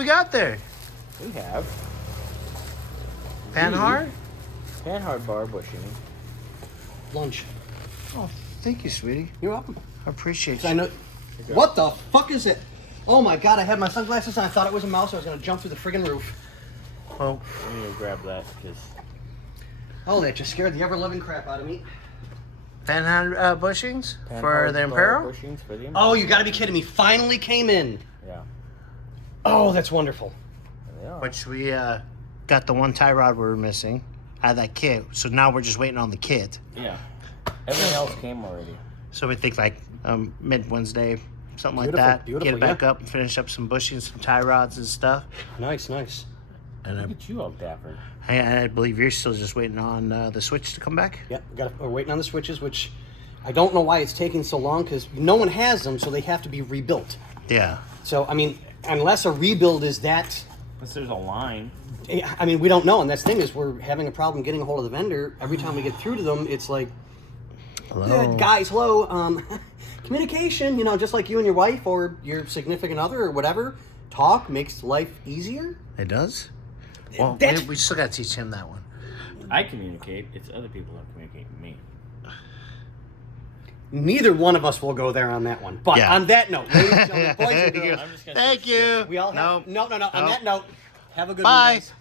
we got there? We have Panhard? Panhard bar bushing. Lunch. Oh, thank you, sweetie. You're welcome. I appreciate I you. know. What the fuck is it? Oh my god! I had my sunglasses on. I thought it was a mouse. I was gonna jump through the friggin' roof. Well, I need to grab that because Oh, that just scared the ever-loving crap out of me. Panhard bushings for the Imperial? Bushings for the Imperial. Oh, you gotta be kidding me! Finally came in. Yeah. Oh, that's wonderful. They are. Which we got the one tie rod we were missing out of that kit. So now we're just waiting on the kit. Yeah. Everything else came already. So we think like mid-Wednesday, something like Beautiful, that. beautiful, Get it back yeah. up and finish up some bushings, some tie rods and stuff. Nice, nice. And Look at you all dapper. I believe you're still just waiting on the switch to come back. Yep, we're waiting on the switches, which I don't know why it's taking so long because no one has them, so they have to be rebuilt. Yeah. So I mean, unless a rebuild is that, Unless there's a line. I mean, we don't know. And that's the thing is, we're having a problem getting a hold of the vendor. Every time we get through to them, it's like, Hello. guys, hello, communication. You know, just like you and your wife or your significant other or whatever, talk makes life easier. It does? Well, That's- we still got to teach him that one. I communicate. It's other people that communicate with me. Neither one of us will go there on that one. But Yeah. on that note, ladies and gentlemen, boys and girls, I'm just gonna Thank say you. we all have Nope. no. On Nope. that note, have a good Bye. one, guys.